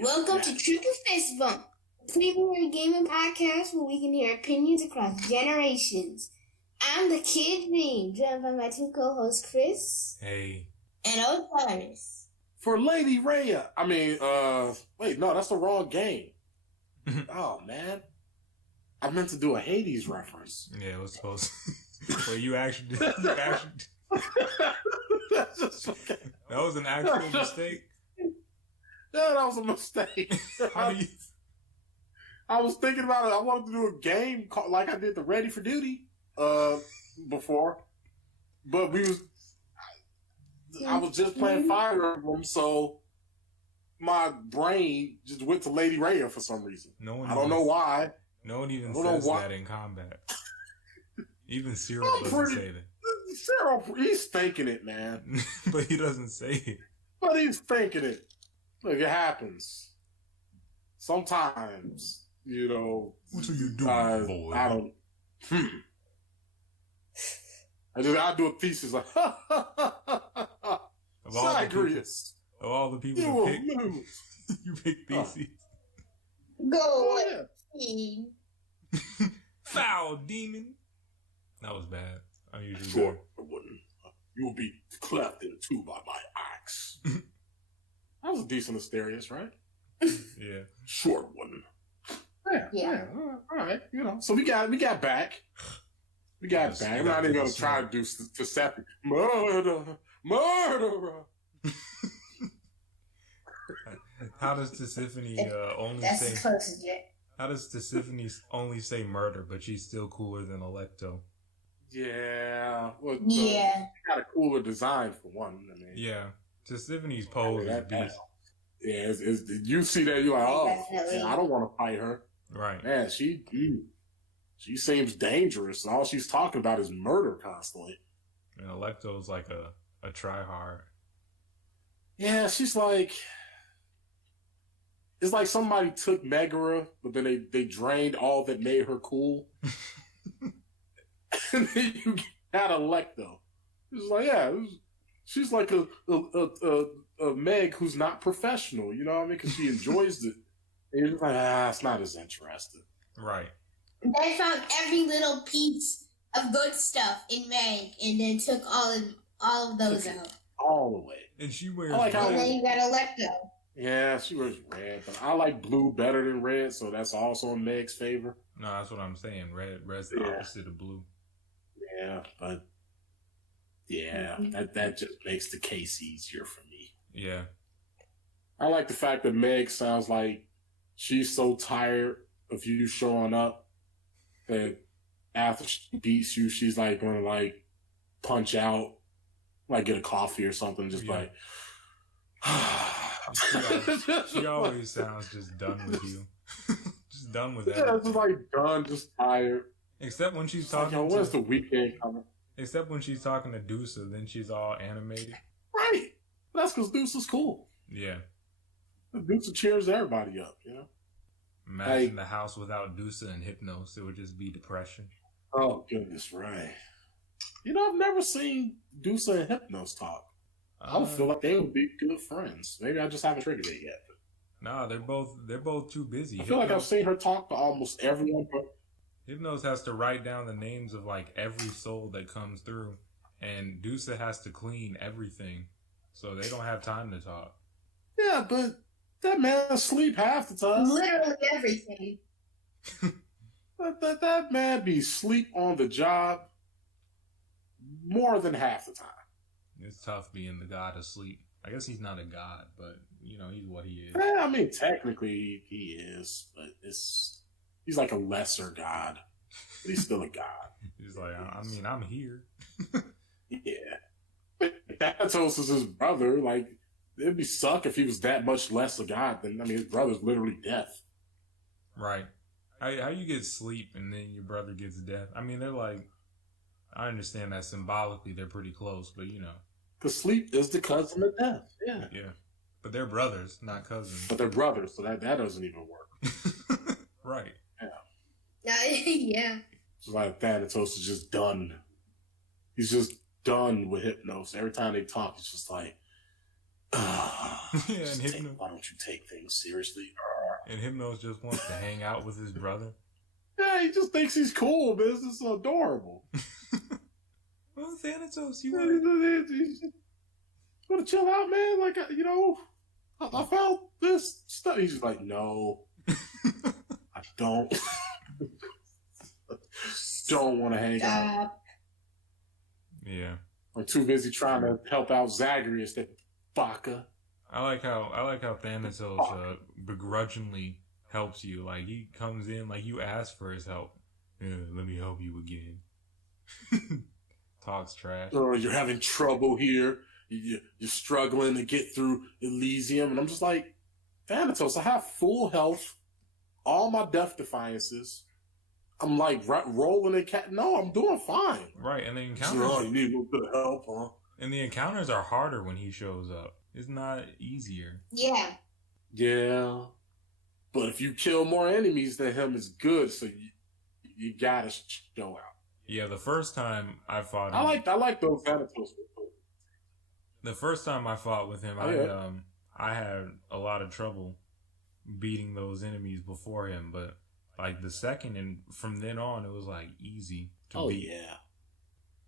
Welcome to Triple Fist Bump, a preview gaming podcast where we can hear opinions across generations. I'm the Kid Bean, joined by my two co-hosts, Chris. Hey. And Osiris. For Lady Rhea. Wait, no, that's the wrong game. Oh, man. I meant to do a Hades reference. Yeah, it was supposed to. Well, you actually did. That's just okay. That was an actual mistake. Yeah, that was a mistake. I was thinking about it. I wanted to do a game like I did the Ready for Duty before. But I was just playing Fire Emblem, so my brain just went to Lady Rhea for some reason. I don't know why. No one even says that in combat. Even Cyril doesn't say that. Cyril, he's thinking it, man. But he doesn't say it. But he's thinking it. Look, it happens. Sometimes, you know. What are you doing, boy? I don't. I do a thesis like, Zagreus. Of all the people you pick, you pick theses. Go away. Foul demon. That was bad. I'm usually sure, I wouldn't. You will be cleft in two by my axe. That was a decent Asterius, right? Yeah. Short one. Yeah. All right. You know, so we got back. We got back. I'm not even going to try to do Persephone. Murderer. How does Persephone only That's say... That's the closest yet. How does Persephone only say murder, but she's still cooler than Alecto? Yeah. Well, yeah. She got a cooler design for one. I mean, yeah. Persephone's pose is beast. Yeah, you see that, you're like, man, I don't want to fight her. Right. Man, she seems dangerous. All she's talking about is murder constantly. And Alecto's like a try-hard. Yeah, she's like... It's like somebody took Megara, but then they drained all that made her cool. And then you got Alecto. It's like, yeah, she's like a Meg who's not professional, you know what I mean? Because she enjoys it. And you're just like, it's not as interesting. Right. They found every little piece of good stuff in Meg and then took all of those out. All the way. And she wears and then you got Alecto. Yeah, she wears red, but I like blue better than red, so that's also in Meg's favor. No, that's what I'm saying. Red's the opposite of blue. Yeah, but that just makes the case easier for me. Yeah. I like the fact that Meg sounds like she's so tired of you showing up that after she beats you, she's like going to like punch out, like get a coffee or something, just like... She always sounds just done with you. Just done with that. Yeah, just like done, just tired. Except when she's talking like, when's the weekend coming? Except when she's talking to Dusa, then she's all animated. Right. That's because Dusa's cool. Yeah. Dusa cheers everybody up, you know? Imagine the house without Dusa and Hypnos. It would just be depression. Oh, goodness, right. You know, I've never seen Dusa and Hypnos talk. I would feel like they would be good friends. Maybe I just haven't triggered it yet. Nah, they're both too busy. I feel like I've seen her talk to almost everyone. Hypnos has to write down the names of like every soul that comes through, and Dusa has to clean everything, so they don't have time to talk. Yeah, but that man sleep half the time. Literally everything. that man be sleep on the job more than half the time. It's tough being the god of sleep. I guess he's not a god, but, you know, he's what he is. Yeah, I mean, technically he is, but he's like a lesser god. But he's still a god. He's like, I mean, I'm here. Yeah. But Thanatos is his brother. Like, it'd be suck if he was that much less a god than, I mean, his brother's literally death. Right. How you get sleep and then your brother gets death? I mean, they're like, I understand that symbolically they're pretty close, but, you know. Because sleep is the cousin of death. Yeah. Yeah. But they're brothers, not cousins. But they're brothers, so that doesn't even work. Right. Yeah. Yeah. It's like Thanatos is just done. He's just done with Hypnos. Every time they talk, it's just like, And Hypno, why don't you take things seriously? And Hypnos just wants to hang out with his brother. Yeah, he just thinks he's cool, man. This is adorable. Well, Thanatos, you want to chill out, man? Like, you know, I found this stuff. He's just like, no, I don't. Don't want to hang out. Yeah. I'm too busy trying to help out Zagreus, that baka. I like how Thanatos begrudgingly helps you. Like, he comes in, like, you ask for his help. Yeah, let me help you again. Talks trash. Oh, you're having trouble here. You're struggling to get through Elysium. And I'm just like, Thanatos, I have full health, all my death defiances. I'm like rolling in cat. No, I'm doing fine. Right, and the encounters. Oh, you need a little bit of help, huh? And the encounters are harder when he shows up. It's not easier. Yeah. Yeah. But if you kill more enemies than him, it's good. So you gotta show out. Yeah, the first time I fought him, I like those Thanatos. The first time I fought with him, I had a lot of trouble beating those enemies before him, but like the second and from then on, it was like easy to beat. Yeah.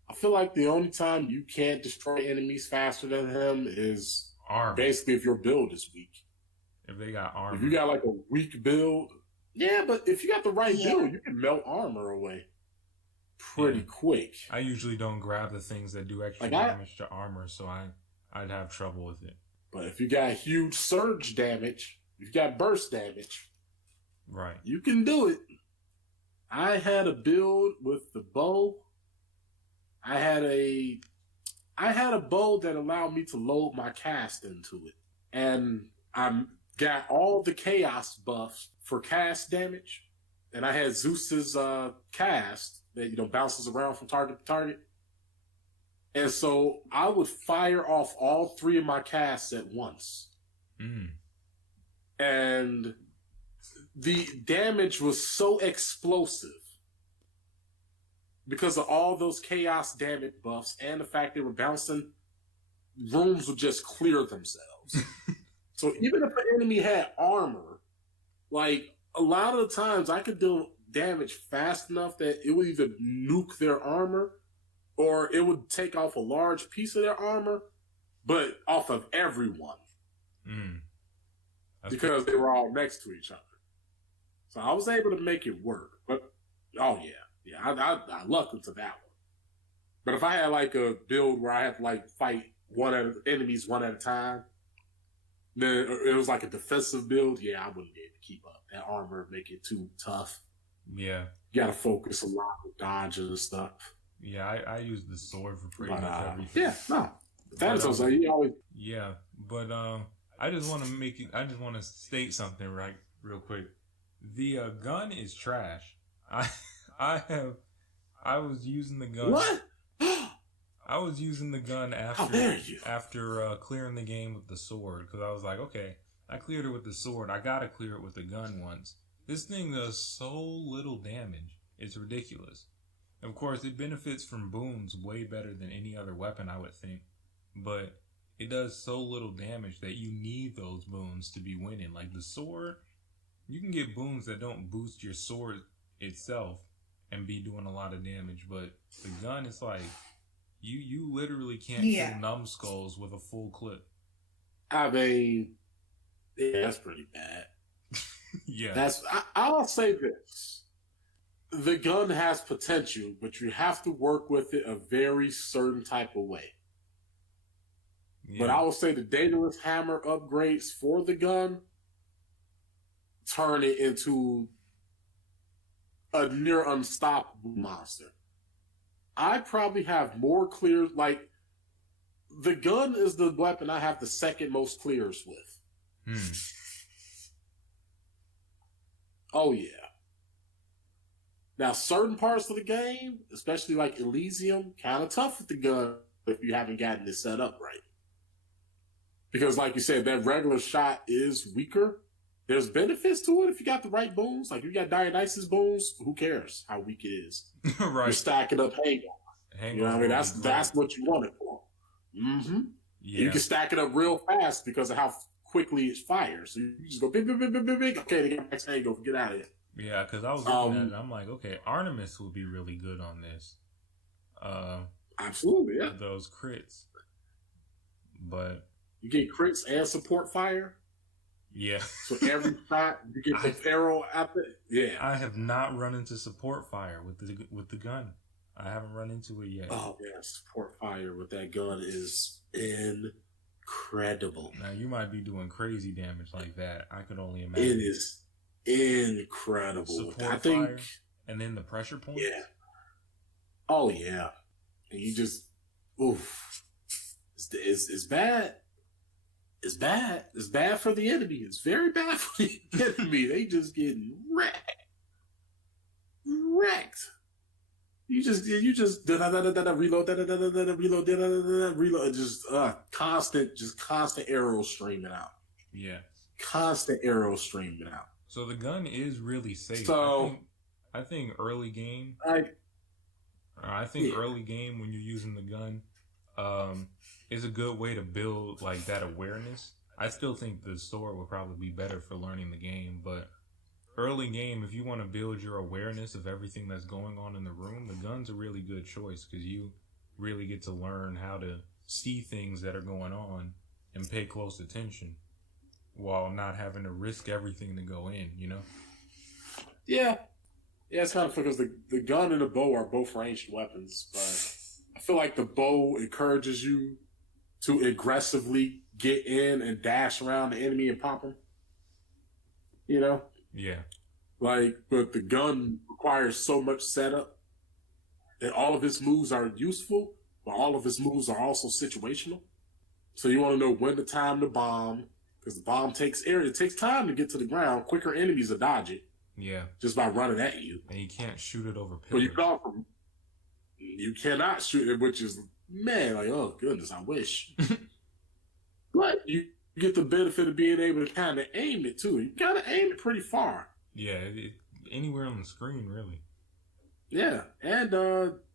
I feel like the only time you can't destroy enemies faster than him is armor. Basically if your build is weak. If they got armor. If you got like a weak build, yeah, but if you got the right build, you can melt armor away pretty quick. I usually don't grab the things that do extra damage to armor, so I'd have trouble with it. But if you got huge surge damage, if you got burst damage, right, you can do it. I had a build with the bow. I had a bow that allowed me to load my cast into it. And I got all the chaos buffs for cast damage. And I had Zeus's cast that, bounces around from target to target. And so I would fire off all three of my casts at once. And the damage was so explosive because of all those chaos damage buffs and the fact they were bouncing, rooms would just clear themselves. So even if an enemy had armor, like a lot of the times I could do damage fast enough that it would either nuke their armor or it would take off a large piece of their armor, but off of everyone. Because they were all next to each other. So I was able to make it work. But, I lucked into that one. But if I had like a build where I had to like fight enemies one at a time, then it was like a defensive build, I wouldn't be able to keep up. That armor would make it too tough. Yeah. You gotta focus a lot with dodges and stuff. Yeah, I use the sword for pretty much everything. Yeah, no. That's also he always. Yeah, but I just want to state something real quick. The gun is trash. I was using the gun. What? I was using the gun after clearing the game with the sword because I was like, okay, I cleared it with the sword. I gotta clear it with the gun once. This thing does so little damage. It's ridiculous. Of course, it benefits from boons way better than any other weapon, I would think. But it does so little damage that you need those boons to be winning. Like the sword, you can get boons that don't boost your sword itself and be doing a lot of damage. But the gun is like, you literally can't kill numbskulls with a full clip. I mean, that's pretty bad. Yeah. I'll say this. The gun has potential, but you have to work with it a very certain type of way. Yeah. But I will say the Daedalus Hammer upgrades for the gun turn it into a near unstoppable monster. I probably have more clears. Like, the gun is the weapon I have the second most clears with. Oh, yeah. Now, certain parts of the game, especially like Elysium, kind of tough with the gun if you haven't gotten it set up right. Because like you said, that regular shot is weaker. There's benefits to it if you got the right boons. Like, if you got Dionysus boons, who cares how weak it is? Right. You're stacking up hang-on. You know what I mean? That's what you want it for. Yeah. You can stack it up real fast because of how quickly it fires. So you just go big, big, big, big, big, big. Okay, they get next angle. Get out of here. Yeah, because I was looking at it, I'm like, okay, Artemis would be really good on this. Absolutely, yeah. Those crits. But you get crits and support fire. Yeah. So every shot you get the arrow out there. Yeah. I have not run into support fire with the gun. I haven't run into it yet. Oh yeah, support fire with that gun is incredible. Now you might be doing crazy damage like that. I could only imagine. It is incredible. Support fire, and then the pressure point. Yeah. Oh yeah. And you just oof. It's bad. It's bad. It's bad for the enemy. It's very bad for the enemy. They just getting wrecked. You just reload, reload, just constant arrows streaming out. Yeah. Constant arrows streaming out. So the gun is really safe. So I think early game. Early game when you're using the gun, is a good way to build like that awareness. I still think the sword would probably be better for learning the game, but early game, if you want to build your awareness of everything that's going on in the room, the gun's a really good choice because you really get to learn how to see things that are going on and pay close attention while not having to risk everything to go in, you know? Yeah. Yeah, it's kind of because the gun and the bow are both ranged weapons, but I feel like the bow encourages you to aggressively get in and dash around the enemy and pop them. You know? Yeah. Like, but the gun requires so much setup that all of its moves are useful, but all of its moves are also situational. So you want to know when to time the bomb, because the bomb takes air. It takes time to get to the ground. Quicker enemies will dodge it. Yeah. Just by running at you. And you can't shoot it over pillars. But you cannot shoot it, which is, man, like, oh, goodness, I wish. But you get the benefit of being able to kind of aim it, too. You got to aim it pretty far. Yeah, anywhere on the screen, really. Yeah, and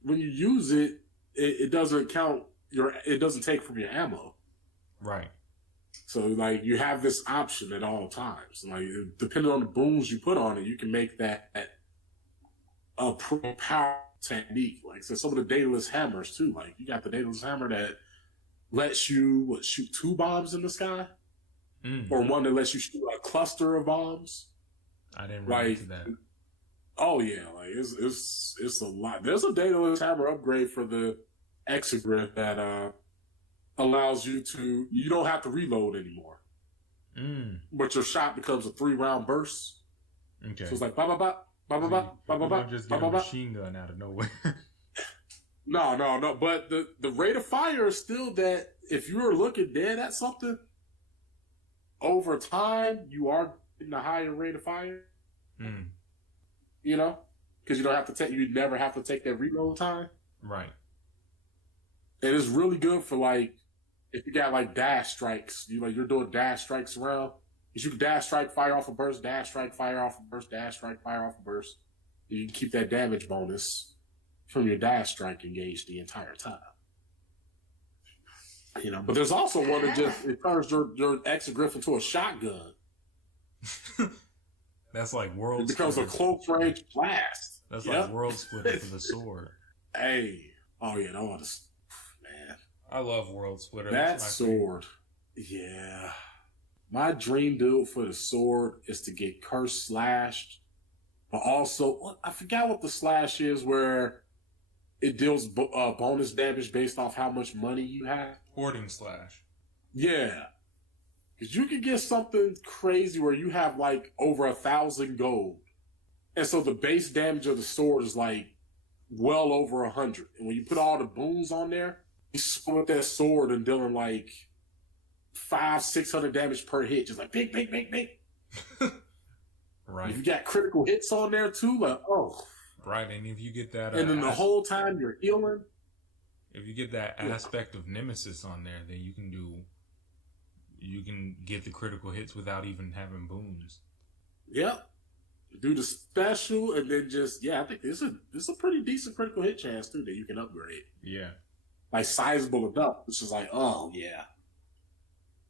when you use it, it doesn't count it doesn't take from your ammo. Right. So, like, you have this option at all times. Like, depending on the booms you put on it, you can make that a power technique. Like, so some of the dataless hammers, too. Like, you got the dataless hammer that lets you, shoot 2 bombs in the sky? Or one that lets you shoot a cluster of bombs? I didn't run into that. Oh, yeah. Like, it's a lot. There's a dataless hammer upgrade for the Exogrip that, allows you don't have to reload anymore. But your shot becomes a 3-round burst. Okay. So it's like, ba ba ba, ba ba ba, ba ba ba, just get a machine gun out of nowhere. No. But the rate of fire is still that if you're looking dead at something, over time, you are getting a higher rate of fire. You know? Because you never have to take that reload time. Right. And it's really good for, like, if you got, like, dash strikes, you're doing dash strikes around. If you can dash strike, fire off a burst, dash strike, fire off a burst, dash strike, fire off a burst. You can keep that damage bonus from your dash strike engaged the entire time. You know, but there's also one that it turns your Exogriff into a shotgun. That's like world. It becomes a close range blast. That's like world splitter for the sword. Hey, oh yeah, no one is. I love World Splitter. That sword. Yeah. My dream build for the sword is to get curse slashed. But also, I forgot what the slash is where it deals bonus damage based off how much money you have. Hoarding slash. Yeah. Because you can get something crazy where you have like over 1,000 gold. And so the base damage of the sword is like well over 100. And when you put all the boons on there, you swing with that sword and dealing like 500-600 damage per hit, just like big. Right. If you got critical hits on there too, like right. And if you get that, and then the whole time you're healing. If you get that aspect of Nemesis on there, then you can get the critical hits without even having boons. Yep. Do the special and then I think this is a pretty decent critical hit chance too that you can upgrade. Yeah. Like sizable enough. It's just like, oh yeah.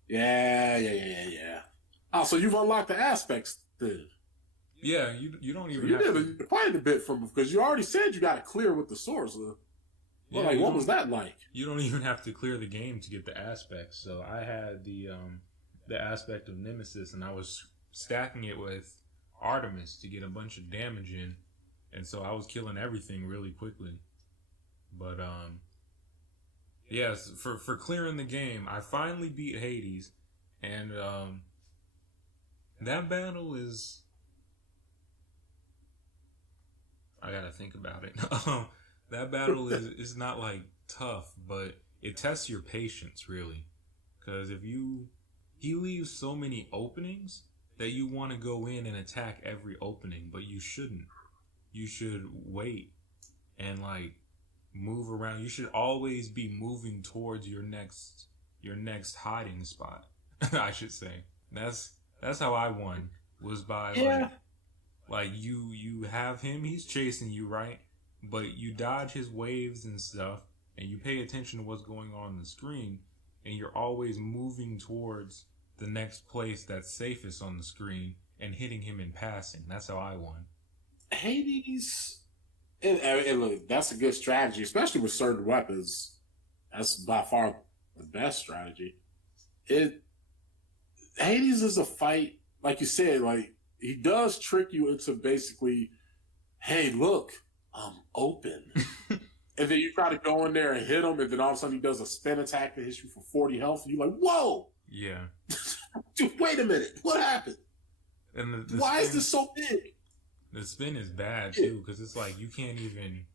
Yeah. Oh, so you've unlocked the aspects then. Yeah, you don't even you have did quite a bit from, because you already said you got to clear with the swords. Well, what was that like? You don't even have to clear the game to get the aspects. So I had the aspect of Nemesis, and I was stacking it with Artemis to get a bunch of damage in, and so I was killing everything really quickly. But yes, for clearing the game, I finally beat Hades, and that battle is, I gotta think about it. That battle is not like tough, but it tests your patience really, because he leaves so many openings that you want to go in and attack every opening, but you shouldn't. You should wait and like move around. You should always be moving towards your next hiding spot. I should say. That's how I won, was by like you have him, he's chasing you, right? But you dodge his waves and stuff, and you pay attention to what's going on the screen, and you're always moving towards the next place that's safest on the screen and hitting him in passing. That's how I won. Hades, and look, that's a good strategy, especially with certain weapons. That's by far the best strategy. Hades is a fight, like you said, like he does trick you into basically, hey, look, I'm open. And then you try to go in there and hit him, and then all of a sudden he does a spin attack that hits you for 40 health, and you're like, whoa! Yeah. Dude, wait a minute, what happened? And why is this so big? The spin is bad too, because it's like you can't even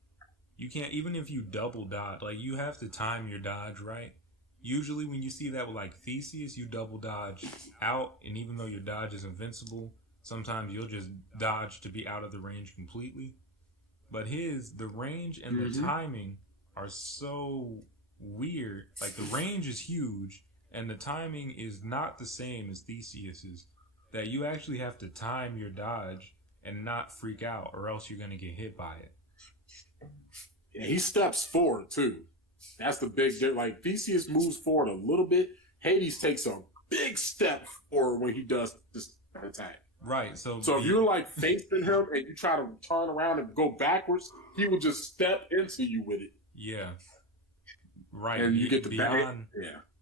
if you double dodge, like you have to time your dodge right. Usually when you see that with like Theseus, you double dodge out, and even though your dodge is invincible, sometimes you'll just dodge to be out of the range completely. But the range and the timing are so weird. Like the range is huge and the timing is not the same as Theseus's, that you actually have to time your dodge and not freak out, or else you're going to get hit by it. Yeah, he steps forward too. That's the big difference. Like Theseus moves forward a little bit. Hades takes a big step forward when he does this attack. Right. So if you're like facing him and you try to turn around and go backwards, he will just step into you with it. Yeah. Right. And you get the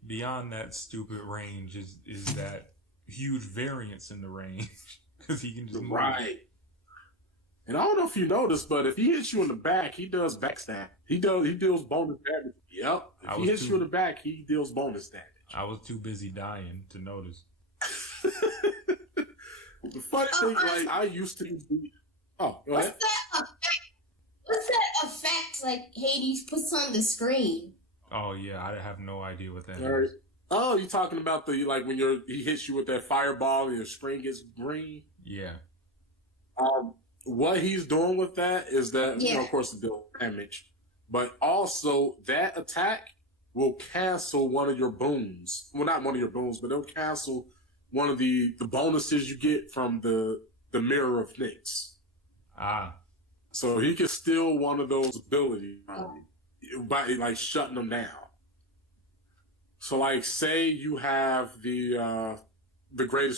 beyond that stupid range is that huge variance in the range, because he can just move. Right. And I don't know if you noticed, but if he hits you in the back, he does backstab. He deals bonus damage. Yep. If he hits you in the back, he deals bonus damage. I was too busy dying to notice. The funny thing, like I used to be. Oh, go ahead. What's that effect like Hades puts on the screen? Oh yeah, I have no idea what that is. Is. Oh, you talking about like when he hits you with that fireball and your screen gets green? Yeah. What he's doing with that is that, of course, to deal damage, but also that attack will cancel one of your boons. Well, not one of your boons, but it'll cancel one of the bonuses you get from the Mirror of Nyx. So he can steal one of those abilities by like shutting them down. So like say you have the greater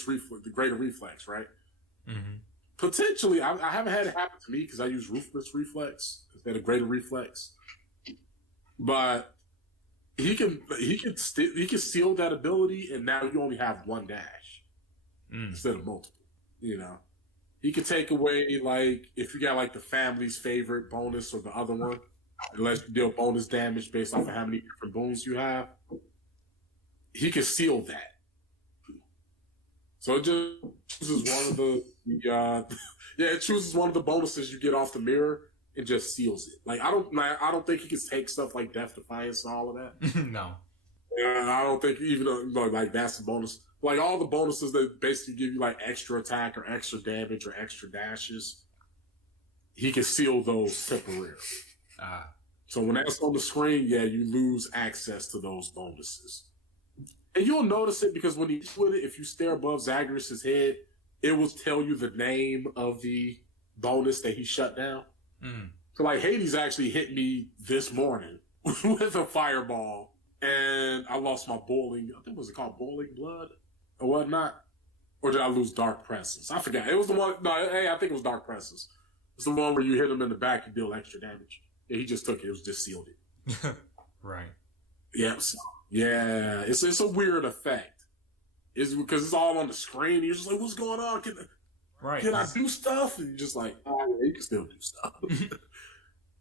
reflex, right? Mm-hmm. Potentially, I haven't had it happen to me because I use Ruthless Reflex instead of Greater Reflex. But he can seal that ability, and now you only have one dash instead of multiple. You know, he can take away like if you got like the family's favorite bonus or the other one, unless you deal bonus damage based off of how many different boons you have. He can seal that. So it just chooses one of it chooses one of the bonuses you get off the mirror and just seals it. Like I don't think he can take stuff like Death Defiance and all of that. No. And I don't think even like that's the bonus. Like all the bonuses that basically give you like extra attack or extra damage or extra dashes, he can seal those temporarily. So when that's on the screen, you lose access to those bonuses. And you'll notice it because when he's with it, if you stare above Zagreus' head, it will tell you the name of the bonus that he shut down. So like Hades actually hit me this morning with a fireball and I lost my boiling. I think was it called boiling blood or whatnot, or did I lose dark presence? I forgot. It was the one. No, hey, I think it was dark presence. It's the one where you hit him in the back and deal extra damage. Yeah, he just took it. It was just sealed it. Right. Yeah. Yeah. It's a weird effect. It's because it's all on the screen. You're just like, what's going on? Can I do stuff? And you're just like, oh, yeah, you can still do stuff.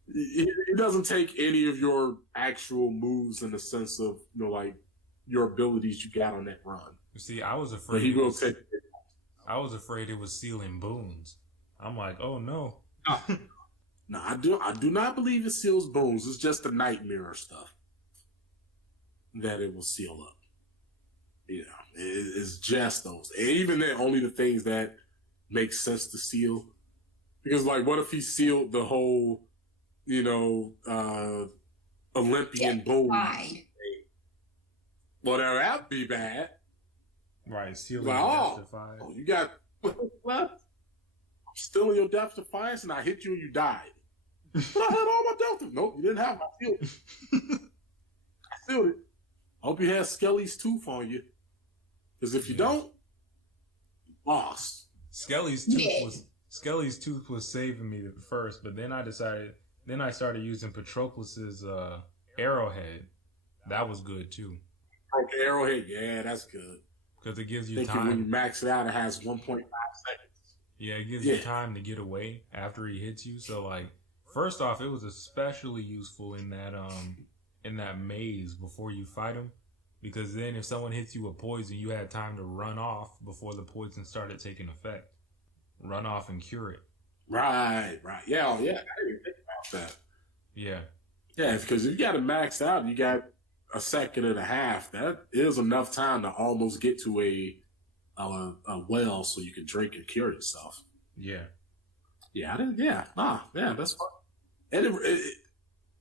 It doesn't take any of your actual moves in the sense of, like your abilities you got on that run. You see, I was afraid. I was afraid it was sealing boons. I'm like, oh no. No, I do not believe it seals boons. It's just the nightmare stuff that it will seal up. It's just those. And even then, only the things that make sense to seal. Because, like, what if he sealed the whole, Olympian boom? Well, that'd be bad. Right, sealing justified. Oh, you got what? I'm still in your depth defiance, and I hit you and you died. But I had all my delta. Nope, you didn't have my sealed it. I sealed it. I hope you had Skelly's tooth on you. Because if you don't, you lost. Skelly's tooth was saving me at first, but then I started using Patroclus's arrowhead. That was good too. Okay, arrowhead, yeah, that's good. Because it gives you time. When you max it out, it has 1.5 seconds. Yeah, it gives you time to get away after he hits you. So, like, first off, it was especially useful in that maze before you fight him. Because then if someone hits you with poison, you had time to run off before the poison started taking effect. Run off and cure it. Right. Yeah, I didn't even think about that. Yeah. Yeah, because if you got it maxed out, you got a second and a half. That is enough time to almost get to a well so you can drink and cure yourself. Yeah. Yeah, that's fun. And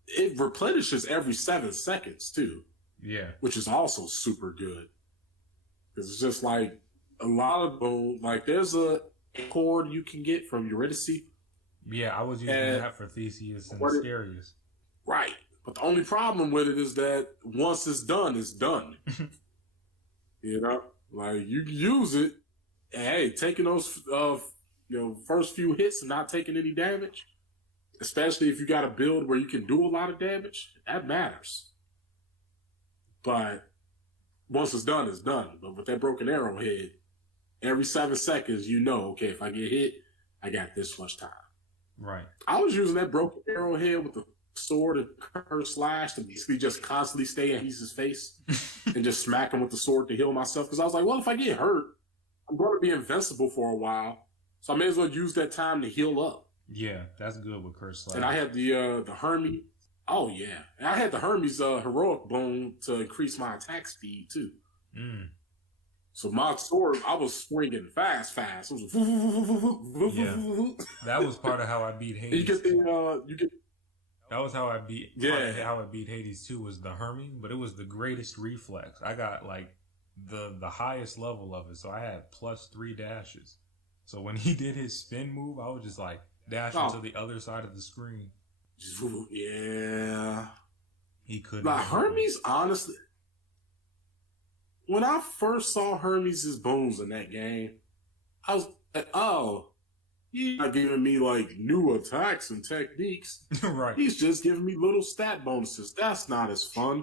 it replenishes every 7 seconds too. Yeah. Which is also super good. Because it's just like a lot of them, like there's a cord you can get from Eurydice. Yeah, I was using that for Theseus and Asterius. Right. But the only problem with it is that once it's done, it's done. Like you use it, and hey, taking those first few hits and not taking any damage, especially if you got a build where you can do a lot of damage, that matters. But once it's done, it's done. But with that broken arrowhead, every 7 seconds, okay, if I get hit, I got this much time. Right. I was using that broken arrowhead with the sword and curse slash to basically just constantly stay in his face and just smack him with the sword to heal myself. Because I was like, well, if I get hurt, I'm going to be invincible for a while. So I may as well use that time to heal up. Yeah, that's good with curse slash. And I had the Hermes. Oh, yeah. And I had the Hermes heroic bone to increase my attack speed, too. Mm. So my sword, I was swinging fast. It was that was part of how I beat Hades. That was how I beat. Yeah, how I beat Hades too was the Hermes, but it was the greatest reflex. I got like the highest level of it, so I had +3 dashes. So when he did his spin move, I was just like dashing to the other side of the screen. Yeah, he couldn't. Like Hermes, honestly, when I first saw Hermes' bones in that game, I was like, oh. He's not giving me like new attacks and techniques. Right. He's just giving me little stat bonuses. That's not as fun.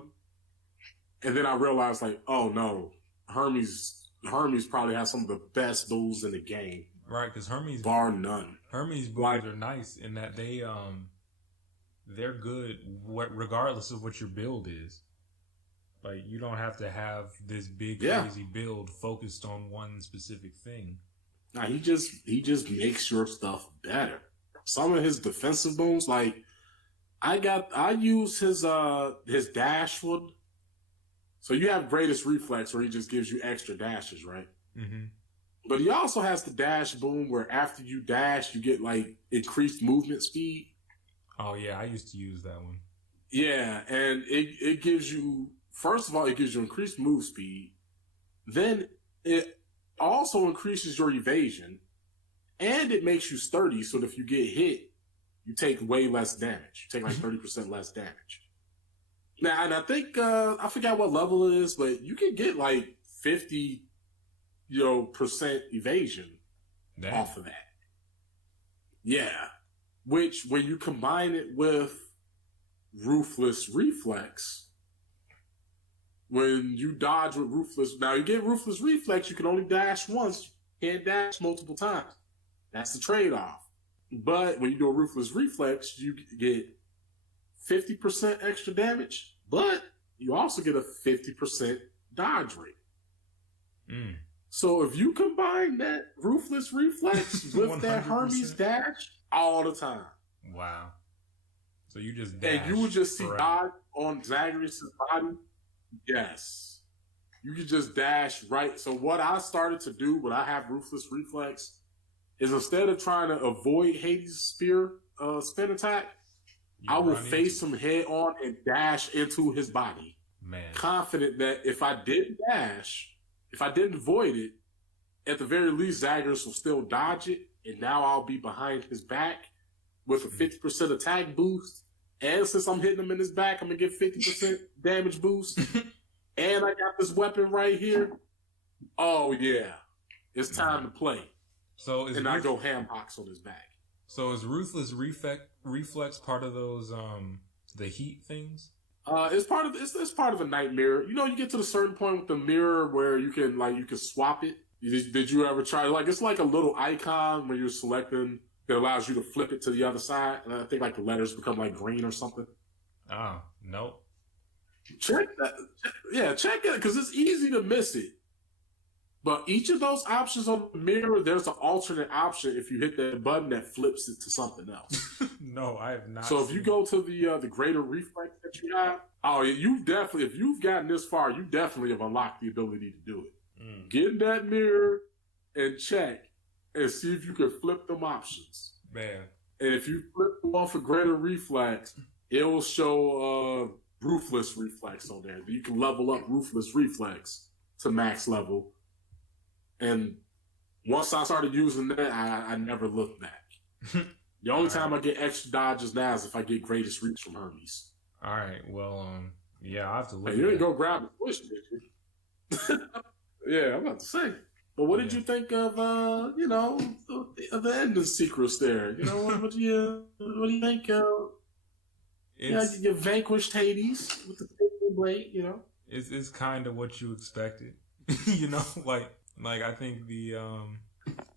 And then I realized like, oh no, Hermes probably has some of the best boons in the game. Right, because Hermes bar none. Hermes boons are nice in that they're good regardless of what your build is. Like you don't have to have this big crazy build focused on one specific thing. Nah, he just makes your stuff better. Some of his defensive boons, like I use his dash one. So you have greatest reflex where he just gives you extra dashes, right? Mm-hmm. But he also has the dash boom where after you dash, you get like increased movement speed. Oh yeah, I used to use that one. Yeah, and it gives you, first of all, it gives you increased move speed. Then it also increases your evasion, and it makes you sturdy, so that if you get hit, you take way less damage. You take like 30% less damage. Now, and I think I forgot what level it is, but you can get like 50, percent evasion off of that. Yeah, which when you combine it with Ruthless Reflex, when you dodge with Ruthless, now you get Ruthless Reflex, you can only dash once, you can't dash multiple times. That's the trade-off. But when you do a Ruthless Reflex, you get 50% extra damage, but you also get a 50% dodge rate. Mm. So if you combine that Ruthless Reflex with that Hermes dash all the time. Wow. So you just dash. And you would just see dodge on Zagreus' body. Yes. You could just dash right. So what I started to do when I have Ruthless Reflex is instead of trying to avoid Hades' spear spin attack, I will face him head on and dash into his body. Man. Confident that if I didn't dash, if I didn't void it, at the very least, Zagreus will still dodge it, and now I'll be behind his back with a 50% attack boost. And since I'm hitting him in his back, I'm going to get 50% damage boost. And I got this weapon right here. Oh, yeah. It's time to play. So I go ham hocks on his back. So is Ruthless Reflex part of those the heat things? It's part of a nightmare. You get to a certain point with the mirror where you can swap it. Did you ever try? It's like a little icon when you're selecting that allows you to flip it to the other side, and I think the letters become green or something. Oh, nope. Check that. Yeah, check it because it's easy to miss it. But each of those options on the mirror, there's an alternate option if you hit that button that flips it to something else. No, I have not. So if you go to the greater reflex that you have, if you've gotten this far, you definitely have unlocked the ability to do it. Get in that mirror and check and see if you can flip them options. Man. And if you flip them off a greater reflex, it will show Ruthless Reflex on there. You can level up Ruthless Reflex to max level. And once I started using that, I never looked back. The only time I get extra dodges now is if I get Greatest Reach from Hermes. All right. Well, yeah, I have to look. Hey, you didn't go grab the push, did you? Yeah, I'm about to say. But what did you think of, of the ending secrets there? What do you think? You vanquished Hades with the blade. It's kind of what you expected. I think the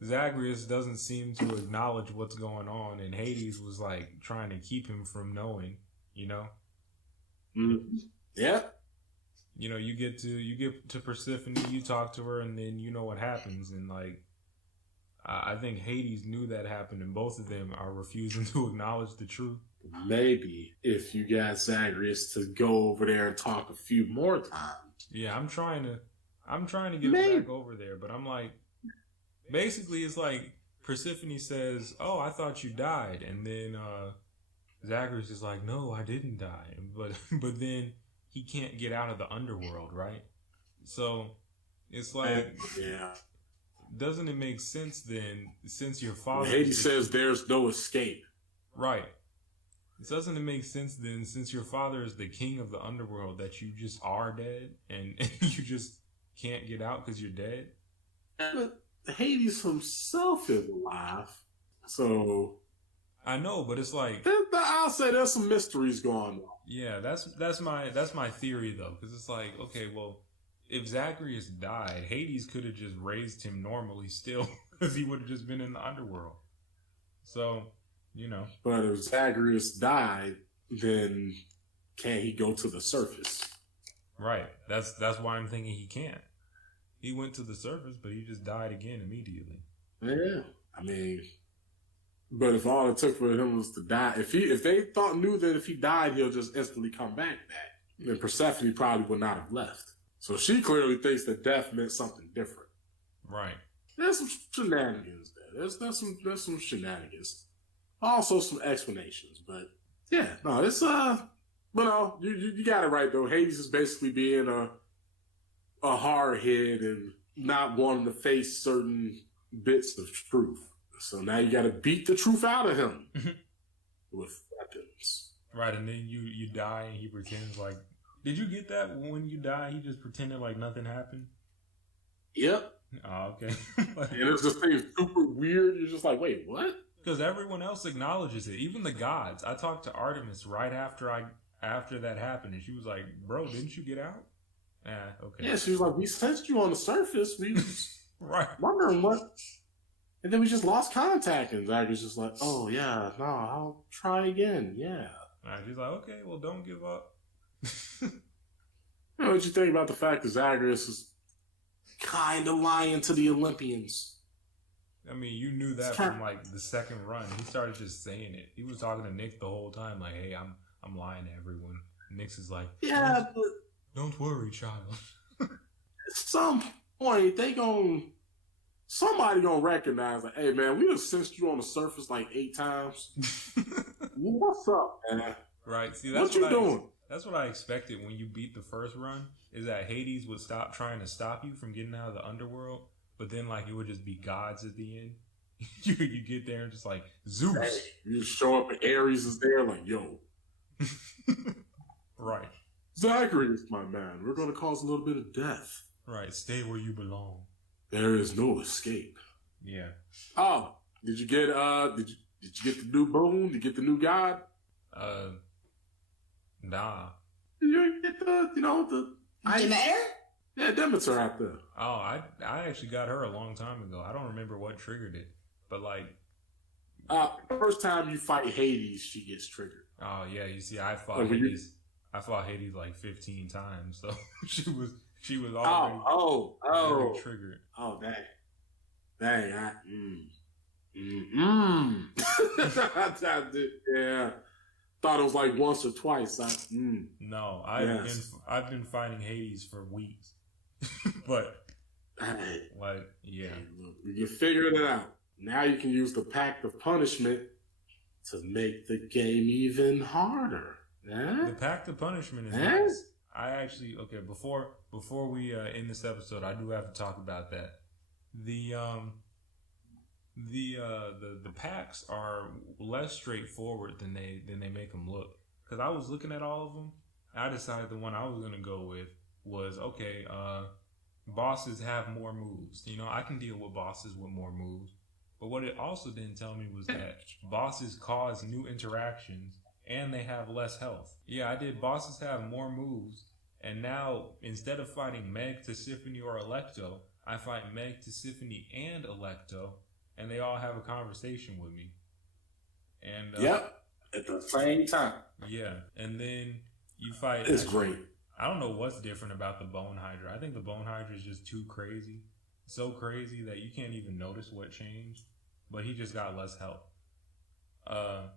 Zagreus doesn't seem to acknowledge what's going on, and Hades was trying to keep him from knowing. Mm-hmm. Yeah. You get to Persephone, you talk to her, and then you know what happens, and I think Hades knew that happened, and both of them are refusing to acknowledge the truth. Maybe if you got Zagreus to go over there and talk a few more times. Yeah, I'm trying to get him back over there, but I'm basically it's Persephone says, "Oh, I thought you died," and then Zagreus is like, "No, I didn't die," but then he can't get out of the underworld, right? So it's yeah. Doesn't it make sense then, since your father... Hades says there's no escape. Right. Doesn't it make sense then, since your father is the king of the underworld, that you just are dead and you just can't get out because you're dead? But Hades himself is alive, so... I know, but it's I'll say there's some mysteries going on. Yeah, that's my theory though, because it's okay, well, if Zagreus died, Hades could have just raised him normally still, because he would have just been in the underworld. So, But if Zagreus died, then can he go to the surface? Right. That's why I'm thinking he can't. He went to the surface, but he just died again immediately. Yeah, but if all it took for him was to die, if they knew that if he died, he'll just instantly come back, then Persephone probably would not have left. So she clearly thinks that death meant something different. Right. There's some shenanigans there. There's some shenanigans. Also some explanations, but yeah, no, it's but no, you got it right though. Hades is basically being a hard head and not wanting to face certain bits of truth. So now you got to beat the truth out of him with weapons. Right, and then you die and he pretends like... Did you get that when you die, he just pretended like nothing happened? Yep. Oh, okay. And it's just thing super weird. You're just like, wait, what? Because everyone else acknowledges it. Even the gods. I talked to Artemis right after that happened, and she was like, bro, didn't you get out? Okay. Yeah, she was like, we sensed you on the surface. We was right. wondering what... And then we just lost contact, and Zach was just like, oh, yeah, no, I'll try again, yeah. She's like, okay, well, don't give up. You know what you think about the fact that Zagreus is kind of lying to the Olympians? I mean, you knew that from like the second run. He started just saying it. He was talking to Nick the whole time, like, "Hey, I'm lying to everyone." Nick's is like, "Yeah, but don't worry, child." At some point, somebody gonna recognize, like, "Hey, man, we have sensed you on the surface like 8 times. What's up, man?" Right. See, what you doing? That's what I expected when you beat the first run. Is that Hades would stop trying to stop you from getting out of the underworld, but then like it would just be gods at the end. you get there and just like Zeus. Hey, you show up and Ares is there, like, yo. Right. Zacharias, my man, we're gonna cause a little bit of death. Right. Stay where you belong. There is no escape. Yeah. Oh, did you get did you get the new boon? Did you get the new god? Nah. You get the Demeter? Yeah, Demeter out there. Oh, I actually got her a long time ago. I don't remember what triggered it, but like, first time you fight Hades, she gets triggered. Oh yeah, you see, I fought Hades. I fought Hades like 15 times, so she was already triggered. Oh dang! Yeah. Thought it was like once or twice. No, I've been fighting Hades for weeks, but like, yeah, look, you figured it out. Now you can use the pact of punishment to make the game even harder. The pact of punishment is nice. I actually before we end this episode, I do have to talk about that. The packs are less straightforward than they make them look. Because I was looking at all of them, I decided the one I was gonna go with was bosses have more moves. You know, I can deal with bosses with more moves. But what it also didn't tell me was that bosses cause new interactions and they have less health. Yeah, I did. Bosses have more moves, and now instead of fighting Meg, Tisiphone, or Alecto, I fight Meg, Tisiphone, and Alecto. And they all have a conversation with me. And at the same time. Yeah, and then you fight. It's great. I don't know what's different about the Bone Hydra. I think the Bone Hydra is just too crazy, so crazy that you can't even notice what changed. But he just got less health. Go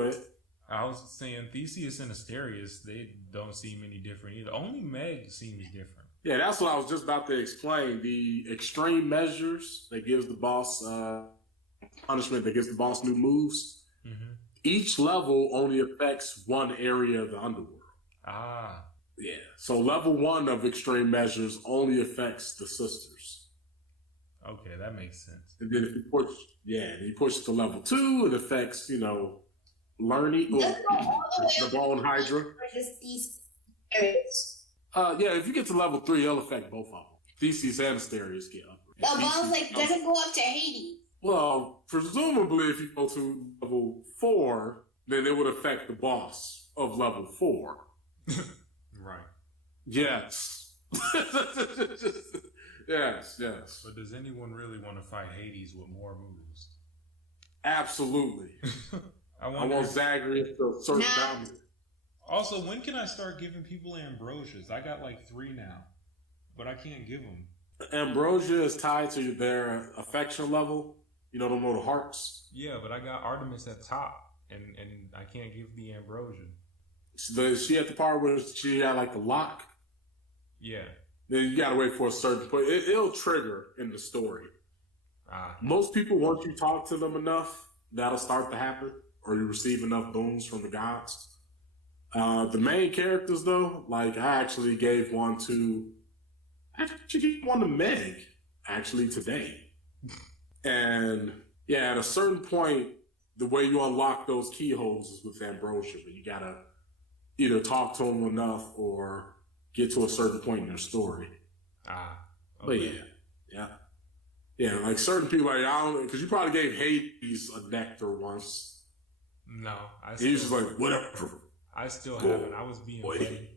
ahead. I was saying Theseus and Asterius, they don't seem any different either. Only Meg seems different. Yeah, that's what I was just about to explain. The extreme measures that gives the boss punishment, that gives the boss new moves. Mm-hmm. Each level only affects one area of the underworld. Ah. Yeah. So level 1 of extreme measures only affects the sisters. Okay, that makes sense. And then if you push to level 2, it affects, learning the Bone Hydra. Yeah, if you get to level 3, it'll affect both of them. Theseus and Asterius get up. The boss doesn't go up to Hades. Well, presumably if you go to level 4, then it would affect the boss of level 4. Right. Yes. Yes. But does anyone really want to fight Hades with more moves? Absolutely. I want Zagreus to assert dominance. Also, when can I start giving people ambrosias? I got like 3 now, but I can't give them. Ambrosia is tied to their affection level. You know, the little hearts. Yeah, but I got Artemis at top, and I can't give the ambrosia. She at the part where she had like the lock. Yeah. Then you gotta wait for a certain point. It'll trigger in the story. Most people, once you talk to them enough, that'll start to happen, or you receive enough boons from the gods. The main characters, though, like I actually gave one to Meg actually today, and Yeah, at a certain point, the way you unlock those keyholes is with Ambrosia, but you gotta either talk to him enough or get to a certain point in your story. Okay. But yeah, like certain people, like I don't, because you probably gave Hades a nectar once. No, he's just like, whatever. I still haven't. I was being funny.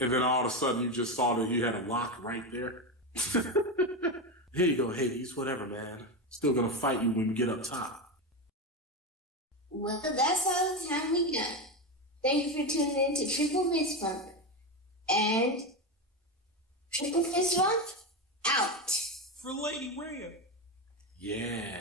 And then all of a sudden, you just saw that you had a lock right there. Here you go, Hades. Whatever, man. Still gonna fight you when we get up top. Well, that's all the time we got. Thank you for tuning in to Triple Fist Bump. And Triple Fist Bump out. For Lady Rhea. Yeah.